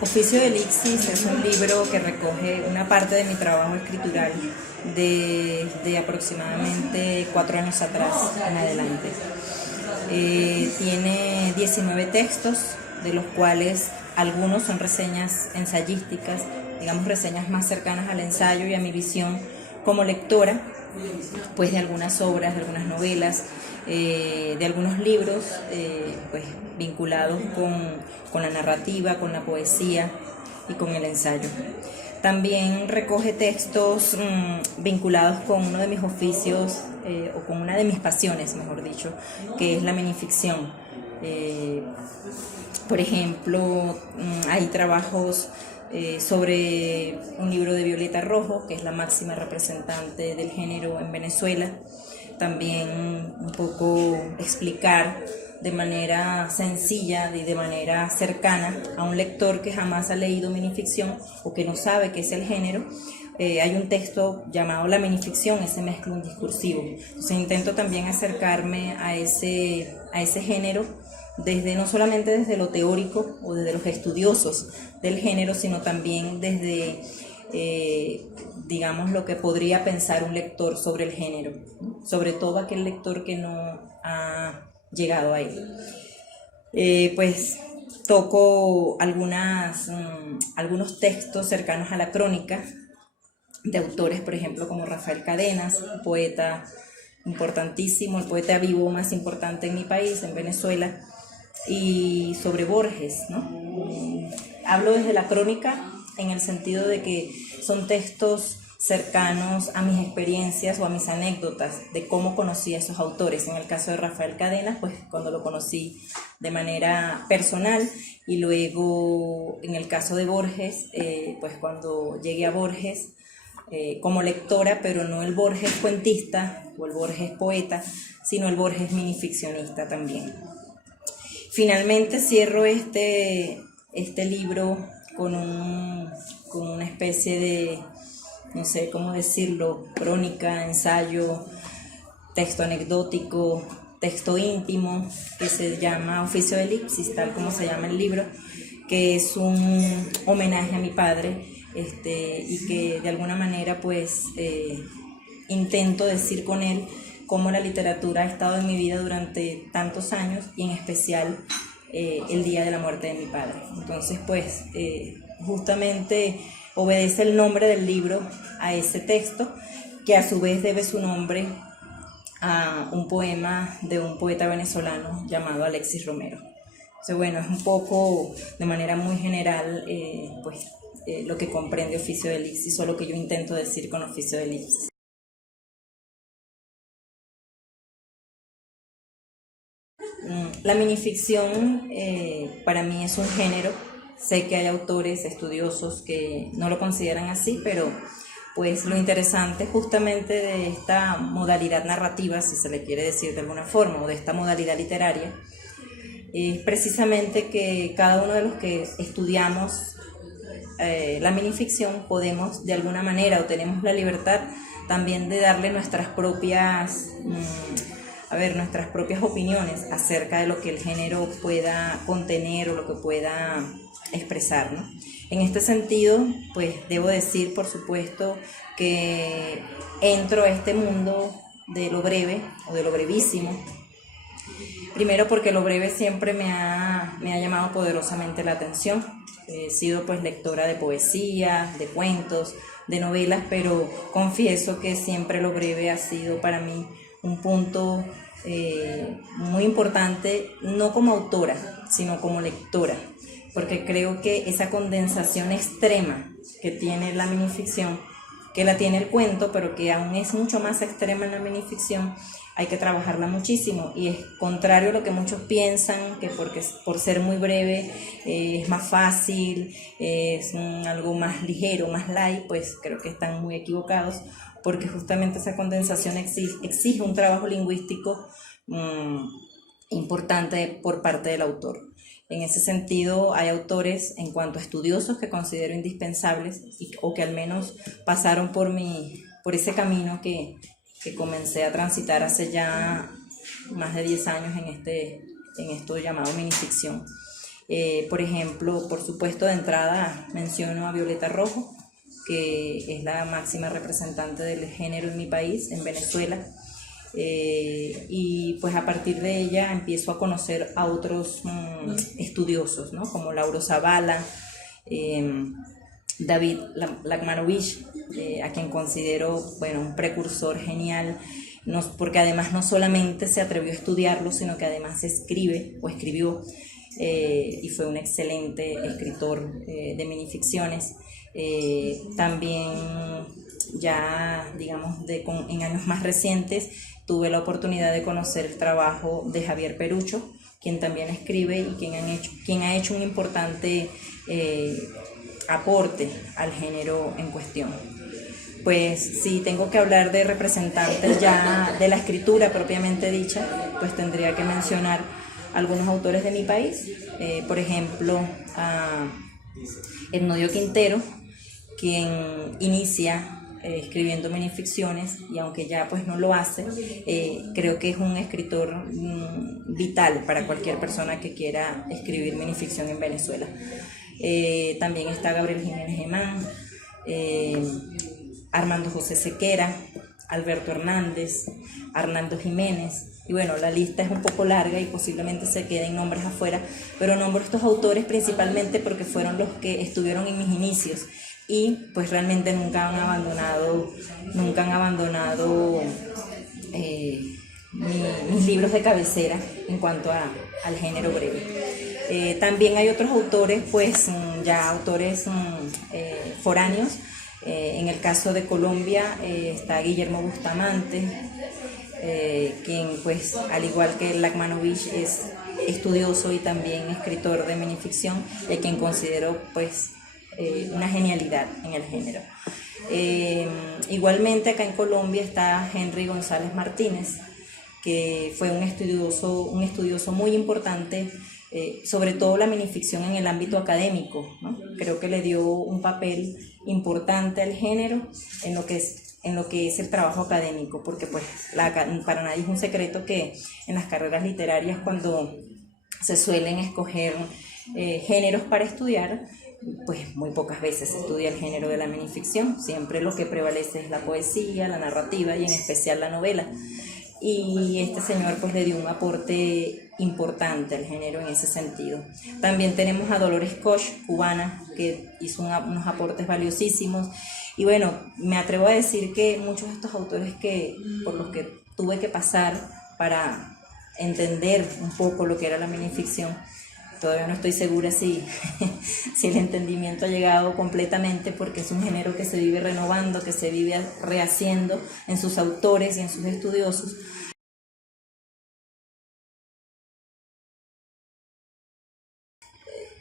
Oficio de Elixis es un libro que recoge una parte de mi trabajo escritural de aproximadamente 4 años atrás en adelante. Tiene 19 textos, de los cuales algunos son reseñas ensayísticas, digamos reseñas más cercanas al ensayo y a mi visión como lectora, pues de algunas obras, de algunas novelas, de algunos libros pues vinculados con la narrativa, con la poesía y con el ensayo. También recoge textos vinculados con uno de mis oficios o con una de mis pasiones, mejor dicho, que es la minificción. Por ejemplo, hay trabajos sobre un libro de Violeta Rojo, que es la máxima representante del género en Venezuela. También un poco explicar de manera sencilla y de manera cercana a un lector que jamás ha leído minificción o que no sabe qué es el género. Hay un texto llamado La minificción, ese mezcla discursivo. Entonces intento también acercarme a ese género no solamente desde lo teórico o desde los estudiosos del género, sino también desde digamos lo que podría pensar un lector sobre el género, sobre todo aquel lector que no ha llegado a él. Pues toco algunos textos cercanos a la crónica de autores, por ejemplo, como Rafael Cadenas, un poeta importantísimo, el poeta vivo más importante en mi país, en Venezuela, y sobre Borges, ¿no? Hablo desde la crónica en el sentido de que son textos cercanos a mis experiencias o a mis anécdotas de cómo conocí a esos autores. En el caso de Rafael Cadenas, pues cuando lo conocí de manera personal, y luego en el caso de Borges, pues cuando llegué a Borges como lectora, pero no el Borges cuentista o el Borges poeta, sino el Borges minificcionista también. Finalmente cierro este libro con una especie de, no sé cómo decirlo, crónica, ensayo, texto anecdótico, texto íntimo, que se llama Oficio de Elixis, tal como se llama el libro, que es un homenaje a mi padre, y que de alguna manera pues intento decir con él cómo la literatura ha estado en mi vida durante tantos años, y en especial el día de la muerte de mi padre. Entonces pues justamente obedece el nombre del libro a ese texto, que a su vez debe su nombre a un poema de un poeta venezolano llamado Alexis Romero. Entonces bueno, es un poco de manera muy general pues lo que comprende Oficio de Elixis, o lo que yo intento decir con Oficio de Elixis. La minificción para mí es un género. Sé que hay autores estudiosos que no lo consideran así, pero pues lo interesante justamente de esta modalidad narrativa, si se le quiere decir de alguna forma, o de esta modalidad literaria, es precisamente que cada uno de los que estudiamos la minificción podemos de alguna manera, o tenemos la libertad también de darle nuestras propias opiniones acerca de lo que el género pueda contener o lo que pueda expresar, ¿no? En este sentido, pues debo decir, por supuesto, que entro a este mundo de lo breve o de lo brevísimo. Primero porque lo breve siempre me ha llamado poderosamente la atención. He sido pues lectora de poesía, de cuentos, de novelas, pero confieso que siempre lo breve ha sido para mí un punto muy importante, no como autora, sino como lectora, porque creo que esa condensación extrema que tiene la minificción, que la tiene el cuento, pero que aún es mucho más extrema en la minificción, hay que trabajarla muchísimo, y es contrario a lo que muchos piensan, que por ser muy breve es más fácil, es algo más ligero, más light. Pues creo que están muy equivocados, porque justamente esa condensación exige un trabajo lingüístico importante por parte del autor. En ese sentido, hay autores en cuanto a estudiosos que considero indispensables, o que al menos pasaron por ese camino que comencé a transitar hace ya más de 10 años en esto llamado minificción. Por ejemplo, por supuesto, de entrada menciono a Violeta Rojo, que es la máxima representante del género en mi país, en Venezuela. Y pues a partir de ella empiezo a conocer a otros estudiosos, ¿no? Como Lauro Zavala, David Lagmanovich, a quien considero, bueno, un precursor genial, porque además no solamente se atrevió a estudiarlo, sino que además escribe o escribió, y fue un excelente escritor de minificciones. También ya, digamos, en años más recientes tuve la oportunidad de conocer el trabajo de Javier Perucho, quien también escribe y quien ha hecho un importante aporte al género en cuestión. Pues si tengo que hablar de representantes ya de la escritura propiamente dicha, pues tendría que mencionar algunos autores de mi país, por ejemplo, a Ednodio Quintero, quien inicia escribiendo minificciones, y aunque ya pues no lo hace, creo que es un escritor vital para cualquier persona que quiera escribir minificción en Venezuela. También está Gabriel Jiménez Gemán, Armando José Sequera, Alberto Hernández, Arnaldo Jiménez, y bueno, la lista es un poco larga y posiblemente se queden nombres afuera, pero nombro estos autores principalmente porque fueron los que estuvieron en mis inicios y pues realmente nunca han abandonado mis libros de cabecera en cuanto al género breve. También hay otros autores, pues ya autores foráneos. En el caso de Colombia está Guillermo Bustamante, quien pues al igual que Lagmanovich es estudioso y también escritor de minificción, quien considero pues una genialidad en el género. Igualmente acá en Colombia está Henry González Martínez, que fue un estudioso muy importante, sobre todo la minificción en el ámbito académico, ¿no? Creo que le dio un papel importante al género en lo que es el trabajo académico, porque pues para nadie es un secreto que en las carreras literarias, cuando se suelen escoger géneros para estudiar, pues muy pocas veces se estudia el género de la minificción. Siempre lo que prevalece es la poesía, la narrativa y en especial la novela. Y este señor pues le dio un aporte importante al género en ese sentido. También tenemos a Dolores Koch, cubana, que hizo unos aportes valiosísimos. Y bueno, me atrevo a decir que muchos de estos autores por los que tuve que pasar para entender un poco lo que era la minificción, todavía no estoy segura si el entendimiento ha llegado completamente, porque es un género que se vive renovando, que se vive rehaciendo en sus autores y en sus estudiosos.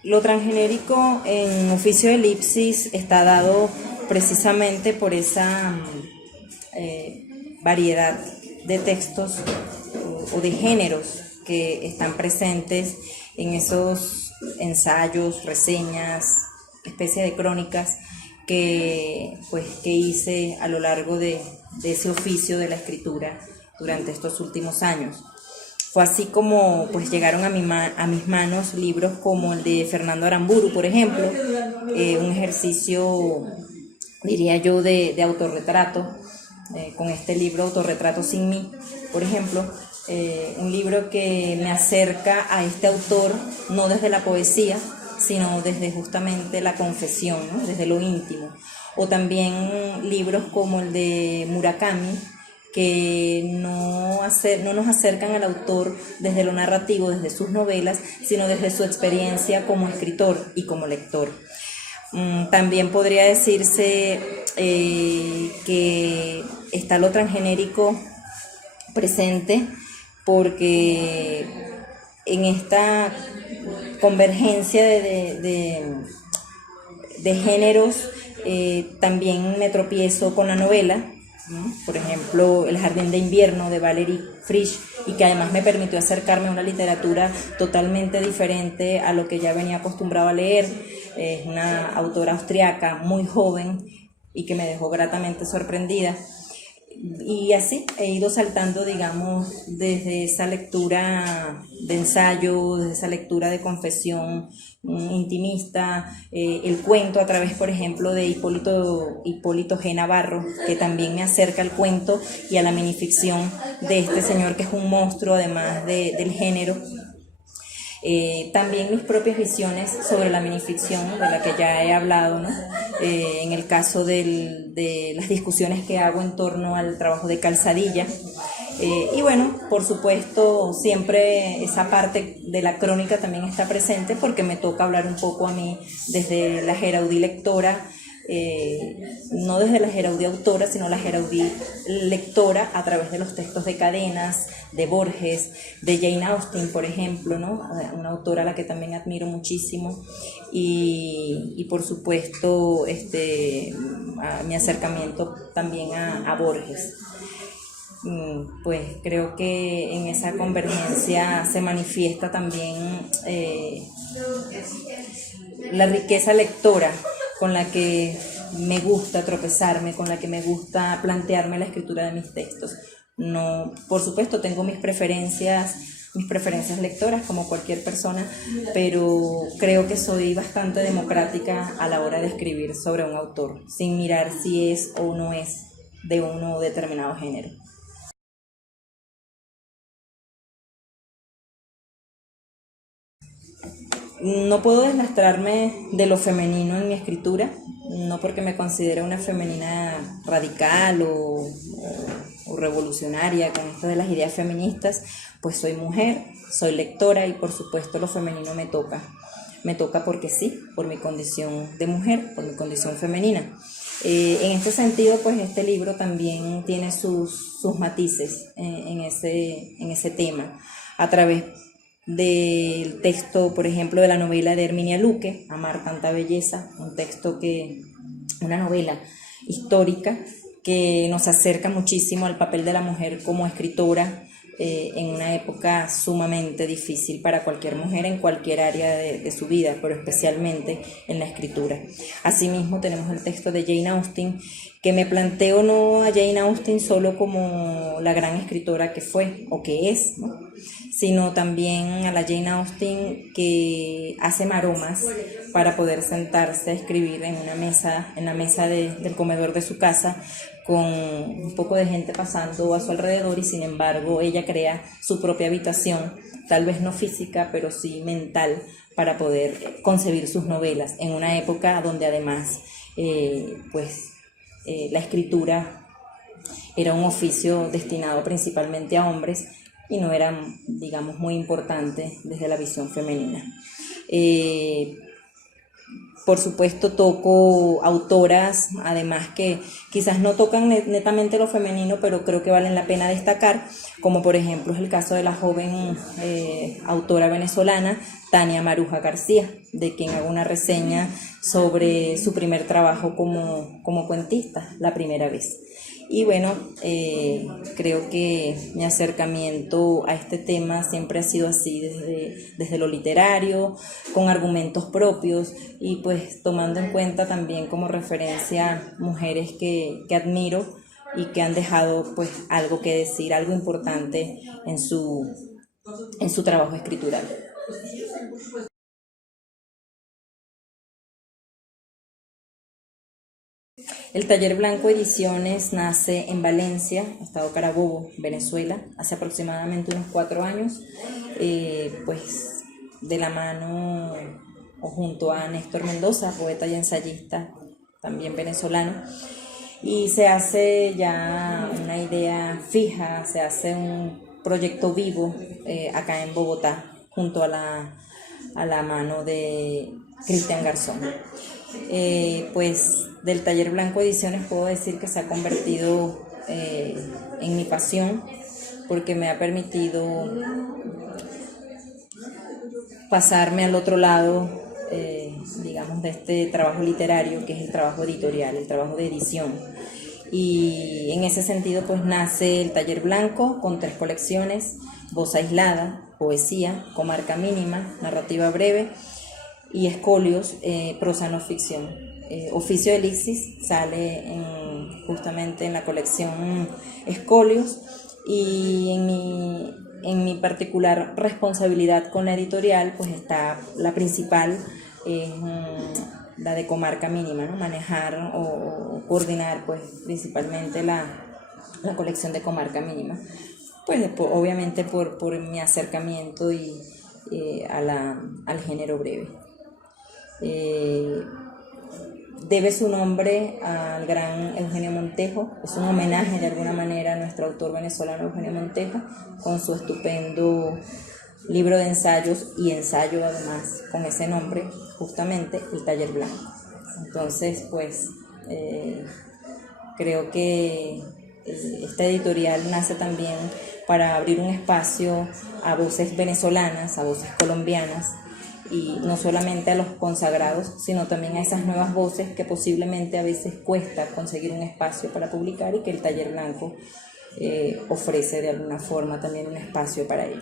Lo transgenérico en Oficio de Elipsis está dado precisamente por esa variedad de textos o de géneros que están presentes en esos ensayos, reseñas, especie de crónicas que hice a lo largo de ese oficio de la escritura durante estos últimos años. Fue así como pues llegaron a mis manos libros como el de Fernando Aramburu, por ejemplo, un ejercicio, diría yo, de autorretrato, con este libro Autorretrato sin mí, por ejemplo, un libro que me acerca a este autor no desde la poesía, sino desde justamente la confesión, ¿no? Desde lo íntimo. O también libros como el de Murakami, que no nos acercan al autor desde lo narrativo, desde sus novelas, sino desde su experiencia como escritor y como lector. También podría decirse que está lo transgenérico presente, porque en esta convergencia de géneros también me tropiezo con la novela, ¿no? Por ejemplo, El jardín de invierno de Valerie Frisch, y que además me permitió acercarme a una literatura totalmente diferente a lo que ya venía acostumbrado a leer. Es una autora austriaca muy joven y que me dejó gratamente sorprendida. Y así he ido saltando, digamos, desde esa lectura de ensayo, desde esa lectura de confesión intimista, el cuento a través, por ejemplo, de Hipólito G. Navarro, que también me acerca al cuento y a la minificción de este señor que es un monstruo, además del género. También mis propias visiones sobre la minificción, de la que ya he hablado, ¿no? En el caso de las discusiones que hago en torno al trabajo de Calzadilla. Y bueno, por supuesto, siempre esa parte de la crónica también está presente porque me toca hablar un poco a mí desde la Geraudí lectora, no desde la Geraudí autora, sino la Geraudí lectora a través de los textos de Cadenas, de Borges, de Jane Austen, por ejemplo, ¿no? Una autora a la que también admiro muchísimo, y por supuesto mi acercamiento también a Borges. Pues creo que en esa convergencia se manifiesta también la riqueza lectora con la que me gusta tropezarme, con la que me gusta plantearme la escritura de mis textos. No, por supuesto tengo mis preferencias lectoras como cualquier persona, pero creo que soy bastante democrática a la hora de escribir sobre un autor, sin mirar si es o no es de uno determinado género. No puedo deslastrarme de lo femenino en mi escritura, no porque me considere una femenina radical o revolucionaria con esto de las ideas feministas, pues soy mujer, soy lectora y por supuesto lo femenino me toca. Me toca porque sí, por mi condición de mujer, por mi condición femenina. En este sentido, pues este libro también tiene sus matices en ese tema, a través del texto, por ejemplo, de la novela de Herminia Luque, Amar tanta belleza, una novela histórica que nos acerca muchísimo al papel de la mujer como escritora en una época sumamente difícil para cualquier mujer en cualquier área de su vida, pero especialmente en la escritura. Asimismo tenemos el texto de Jane Austen, que me planteo no a Jane Austen solo como la gran escritora que fue o que es, ¿no? Sino también a la Jane Austen que hace maromas para poder sentarse a escribir en la mesa del comedor de su casa, con un poco de gente pasando a su alrededor, y sin embargo ella crea su propia habitación, tal vez no física, pero sí mental, para poder concebir sus novelas, en una época donde además la escritura era un oficio destinado principalmente a hombres y no era, digamos, muy importante desde la visión femenina. Por supuesto toco autoras, además que quizás no tocan netamente lo femenino, pero creo que valen la pena destacar, como por ejemplo es el caso de la joven autora venezolana Tania Maruja García, de quien hago una reseña sobre su primer trabajo como cuentista, La primera vez. Y bueno, creo que mi acercamiento a este tema siempre ha sido así, desde lo literario, con argumentos propios, y pues tomando en cuenta también como referencia mujeres que admiro y que han dejado pues algo que decir, algo importante en su trabajo escritural. El Taller Blanco Ediciones nace en Valencia, Estado Carabobo, Venezuela, hace aproximadamente unos 4 años, pues de la mano o junto a Néstor Mendoza, poeta y ensayista, también venezolano, y se hace ya una idea fija, se hace un proyecto vivo acá en Bogotá, junto a la mano de Cristian Garzón. Pues del Taller Blanco Ediciones puedo decir que se ha convertido en mi pasión, porque me ha permitido pasarme al otro lado, digamos, de este trabajo literario, que es el trabajo editorial, el trabajo de edición. Y en ese sentido pues nace el Taller Blanco con 3 colecciones: Voz Aislada, Poesía, Comarca Mínima, Narrativa Breve, y Escolios, prosa no ficción. Oficio de Elixis sale justamente en la colección Escolios, y en mi particular responsabilidad con la editorial, pues está la principal, la de Comarca Mínima, ¿no? Manejar o coordinar pues principalmente la colección de Comarca Mínima, pues obviamente por mi acercamiento al género breve. Debe su nombre al gran Eugenio Montejo, es un homenaje de alguna manera a nuestro autor venezolano Eugenio Montejo, con su estupendo libro de ensayos y ensayo además con ese nombre, justamente, El Taller Blanco. Entonces, pues, creo que esta editorial nace también para abrir un espacio a voces venezolanas, a voces colombianas, y no solamente a los consagrados, sino también a esas nuevas voces que posiblemente a veces cuesta conseguir un espacio para publicar, y que el Taller Blanco ofrece de alguna forma también un espacio para ello.